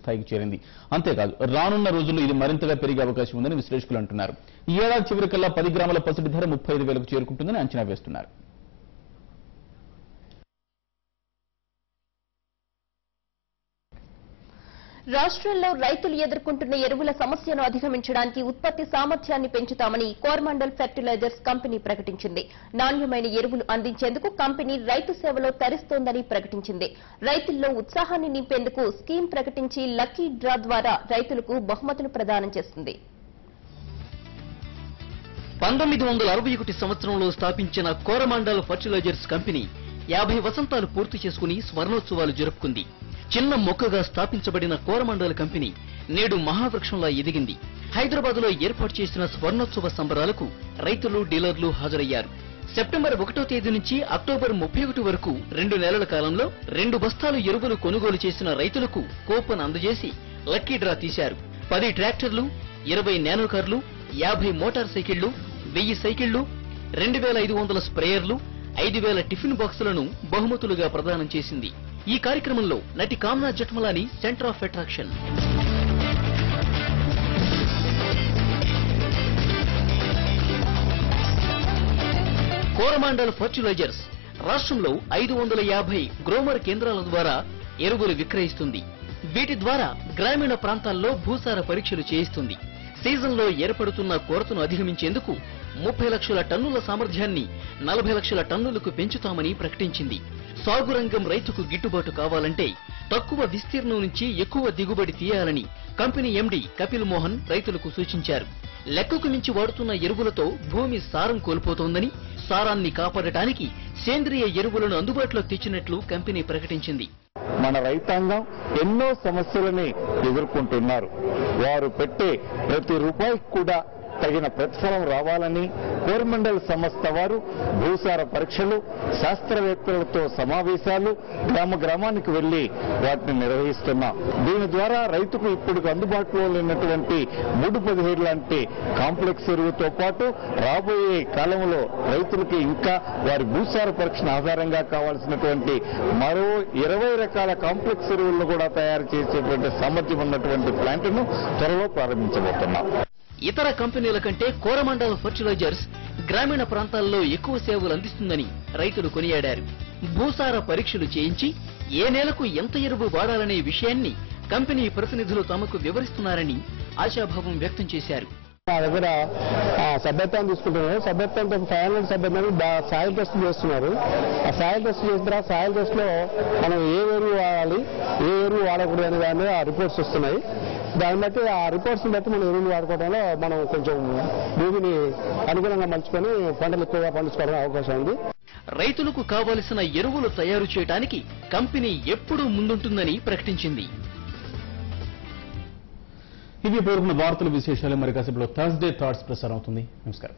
స్థాయికి చేరింది. అంతేకాదు రానున్న రోజుల్లో ఇది మరింతగా పెరిగే అవకాశం ఉందని విశ్లేషకులు అంటున్నారు. ఈ ఏడాది చివరికల్లా 10 గ్రాముల పసిడి ధర 35,000కు చేరుకుంటుందని అంచనా వేస్తున్నారు. రాష్ట్రంలో రైతులు ఎదుర్కొంటున్న ఎరువుల సమస్యను అధిగమించడానికి ఉత్పత్తి సామర్థ్యాన్ని పెంచుతామని కోరమాండల్ ఫెర్టిలైజర్స్ కంపెనీ ప్రకటించింది. నాణ్యమైన ఎరువులు అందించేందుకు కంపెనీ రైతు సేవలో తరిస్తోందని ప్రకటించింది. రైతుల్లో ఉత్సాహాన్ని నింపేందుకు స్కీమ్ ప్రకటించి లక్కీ డ్రా ద్వారా రైతులకు బహుమతులు ప్రదానం చేస్తుంది. 1961 సంవత్సరంలో స్థాపించిన కోరమాండల్ ఫెర్టిలైజర్స్ కంపెనీ 50 వసంతాలు పూర్తి చేసుకుని స్వర్ణోత్సవాలు జరుపుకుంది. చిన్న మొక్కగా స్థాపించబడిన కోరమాండల్ కంపెనీ నేడు మహావృక్షంలా ఎదిగింది. హైదరాబాద్లో ఏర్పాటు చేసిన స్వర్ణోత్సవ సంబరాలకు రైతులు, డీలర్లు హాజరయ్యారు. సెప్టెంబర్ 1వ తేదీ నుంచి అక్టోబర్ 31 వరకు 2 నెలల కాలంలో 2 బస్తాలు ఎరువులు కొనుగోలు చేసిన రైతులకు కూపన్ అందజేసి లక్కీ డ్రా తీశారు. 10 ట్రాక్టర్లు, 20 నానో కార్లు, 50 మోటార్ సైకిళ్లు, 1000 సైకిళ్లు, 2500 స్ప్రేయర్లు, 5000 టిఫిన్ బాక్సులను బహుమతులుగా ప్రదానం చేసింది. ఈ కార్యక్రమంలో నటి Kamna Jethmalani centre of attraction. Coromandel fertilisers రాష్ట్రంలో 550 గ్రోమర్ కేంద్రాల ద్వారా ఎరువులు విక్రయిస్తుంది. వీటి ద్వారా గ్రామీణ ప్రాంతాల్లో భూసార పరీక్షలు చేయిస్తుంది. సీజన్లో ఏర్పడుతున్న కొరతను అధిగమించేందుకు 30 లక్షల టన్నుల సామర్థ్యాన్ని 40 లక్షల టన్నులకు పెంచుతామని ప్రకటించింది. సాగు రంగం రైతుకు గిట్టుబాటు కావాలంటే తక్కువ విస్తీర్ణం నుంచి ఎక్కువ దిగుబడి తీయాలని కంపెనీ ఎండీ కపిల్ మోహన్ రైతులకు సూచించారు. లెక్కకు మించి వాడుతున్న ఎరువులతో భూమి సారం కోల్పోతోందని, సారాన్ని కాపాడటానికి సేంద్రియ ఎరువులను అందుబాటులోకి తెచ్చినట్లు కంపెనీ ప్రకటించింది. మన రైతాంగం ఎన్నో సమస్యలని ఎదుర్కొంటున్నారు. వారు పెట్టే ప్రతి రూపాయికి కూడా తగిన ప్రతిఫలం రావాలని కోరమండల్ సంస్థ వారు భూసార పరీక్షలు, శాస్త్రవేత్తలతో సమావేశాలు గ్రామానికి వెళ్లి వాటిని నిర్వహిస్తున్నాం. దీని ద్వారా రైతుకు ఇప్పుడు అందుబాటులో లేనటువంటి 317 లాంటి కాంప్లెక్స్ ఎరువుతో పాటు రాబోయే కాలంలో రైతులకి ఇంకా వారి భూసార పరీక్షను ఆధారంగా కావాల్సినటువంటి మరో 20 రకాల కాంప్లెక్స్ ఎరువులను కూడా తయారు చేసేటువంటి సామర్థ్యం ఉన్నటువంటి ప్లాంట్ను త్వరలో ప్రారంభించబోతున్నాం. ఇతర కంపెనీల కంటే కోరమాండల్ ఫెర్టిలైజర్స్ గ్రామీణ ప్రాంతాల్లో ఎక్కువ సేవలు అందిస్తుందని రైతులు కొనియాడారు. భూసార పరీక్షలు చేయించి ఏ నేలకు ఎంత ఎరువు వాడాలనే విషయాన్ని కంపెనీ ప్రతినిధులు తమకు వివరిస్తున్నారని ఆశాభావం వ్యక్తం చేశారు. మా దగ్గర సభ్యత్వం తీసుకుంటున్నారు. సభ్యత్వంతో 500 సభ్యత్వాన్ని సాయిల్ టెస్ట్ చేస్తున్నారు. ఆ సాయిల్ టెస్ట్ చేసిన తర్వాత సాయిల్ టెస్ట్ లో మనం ఏ ఎరువు వాడాలి, ఏ ఎరువు వాడకూడదు అనే దాని మీద ఆ రిపోర్ట్స్ వస్తున్నాయి. దాన్ని బట్టి ఆ రిపోర్ట్స్ బట్టి మనం ఎరువులు వాడుకోవడంలో మనం కొంచెం భూమిని అనుగుణంగా మలుచుకొని పంటలు ఎక్కువగా పండించుకోవడానికి అవకాశం ఉంది. రైతులకు కావలసిన ఎరువులు తయారు చేయడానికి కంపెనీ ఎప్పుడూ ముందుంటుందని ప్రకటించింది. ఇవి పేర్కొన్న వార్తల విశేషాలు. మరి కాసేపులో థర్స్డే థాట్స్ ప్రసారం అవుతుంది. నమస్కారం.